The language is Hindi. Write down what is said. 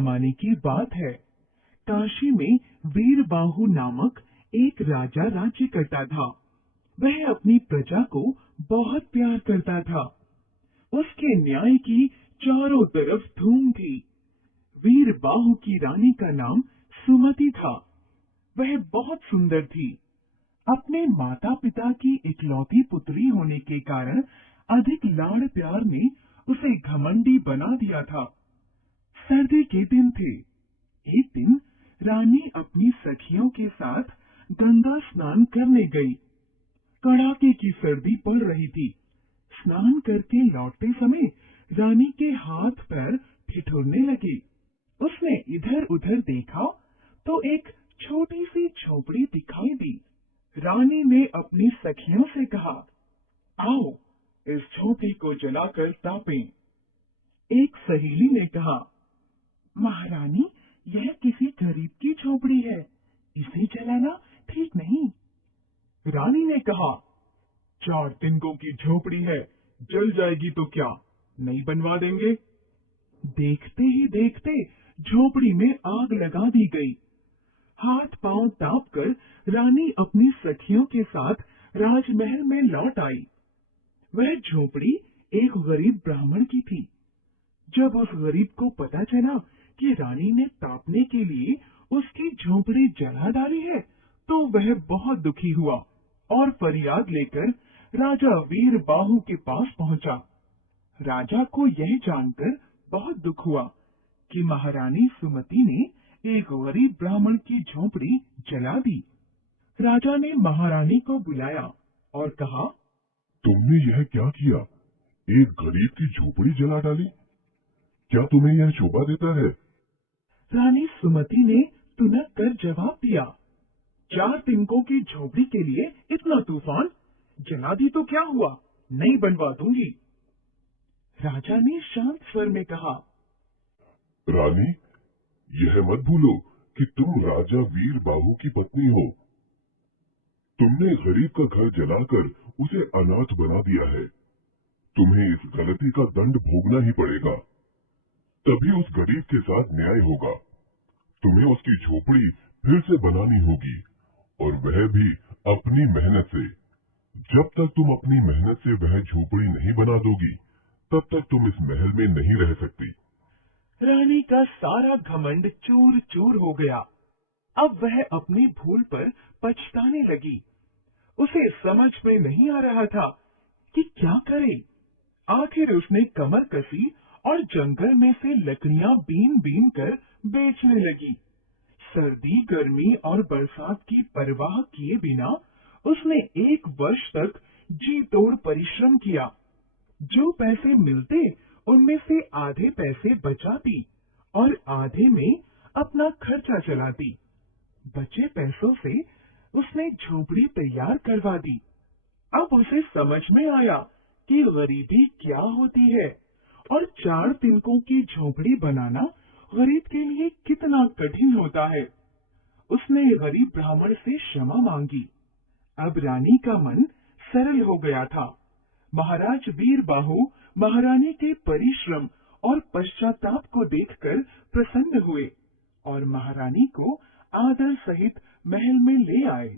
जमाने की बात है। काशी में वीरबाहु नामक एक राजा राज्य करता था। वह अपनी प्रजा को बहुत प्यार करता था। उसके न्याय की चारों तरफ धूम थी। वीरबाहु की रानी का नाम सुमति था। वह बहुत सुंदर थी। अपने माता पिता की इकलौती पुत्री होने के कारण अधिक लाड़ प्यार ने उसे घमंडी बना दिया था। सर्दी के दिन थे। एक दिन रानी अपनी सखियों के साथ गंगा स्नान करने गई। कड़ाके की सर्दी पड़ रही थी। स्नान करके लौटते समय रानी के हाथ पैर ठिठुरने लगे। उसने इधर उधर देखा तो एक छोटी सी झोपड़ी दिखाई दी। रानी ने अपनी सखियों से कहा, आओ इस झोपड़ी को जलाकर तापें। एक सहेली ने कहा, महारानी, यह किसी गरीब की झोपड़ी है, इसे जलाना ठीक नहीं। रानी ने कहा, 4 तिनकों की झोपड़ी है, जल जाएगी तो क्या, नहीं बनवा देंगे। देखते ही देखते झोपड़ी में आग लगा दी गई। हाथ पांव तापकर रानी अपनी सखियों के साथ राजमहल में लौट आई। वह झोपड़ी एक गरीब ब्राह्मण की थी। जब उस गरीब को पता चला कि रानी ने तापने के लिए उसकी झोपड़ी जला डाली है, तो वह बहुत दुखी हुआ और फरियाद लेकर राजा वीरबाहु के पास पहुंचा। राजा को यह जानकर बहुत दुख हुआ कि महारानी सुमति ने एक गरीब ब्राह्मण की झोपड़ी जला दी। राजा ने महारानी को बुलाया और कहा, तुमने यह क्या किया? एक गरीब की झोपड़ी जला डाली। क्या तुम्हें यह शोभा देता है? रानी सुमति ने तुनक कर जवाब दिया, 4 तिनकों की झोपड़ी के लिए इतना तूफान, जला दी तो क्या हुआ, नहीं बनवा दूंगी। राजा ने शांत स्वर में कहा, रानी, यह मत भूलो कि तुम राजा वीरबाहु की पत्नी हो। तुमने गरीब का घर जलाकर उसे अनाथ बना दिया है। तुम्हें इस गलती का दंड भोगना ही पड़ेगा। तभी उस गरीब के साथ न्याय होगा। तुम्हें उसकी झोपड़ी फिर से बनानी होगी, और वह भी अपनी मेहनत से। जब तक तुम अपनी मेहनत से वह झोपड़ी नहीं बना दोगी, तब तक तुम इस महल में नहीं रह सकती। रानी का सारा घमंड चूर चूर हो गया। अब वह अपनी भूल पर पछताने लगी। उसे समझ में नहीं आ रहा था कि क्या करे। आखिर उसने कमर कसी और जंगल में से लकड़ियां बीन बीन कर बेचने लगी। सर्दी, गर्मी और बरसात की परवाह किए बिना उसने 1 वर्ष तक जी तोड़ परिश्रम किया। जो पैसे मिलते उनमें से आधे पैसे बचाती और आधे में अपना खर्चा चलाती। बचे पैसों से उसने झोपड़ी तैयार करवा दी। अब उसे समझ में आया कि गरीबी क्या होती है और 4 तिनकों की झोपड़ी बनाना गरीब के लिए कितना कठिन होता है। उसने गरीब ब्राह्मण से क्षमा मांगी। अब रानी का मन सरल हो गया था। महाराज वीरबाहु महारानी के परिश्रम और पश्चाताप को देखकर प्रसन्न हुए और महारानी को आदर सहित महल में ले आए।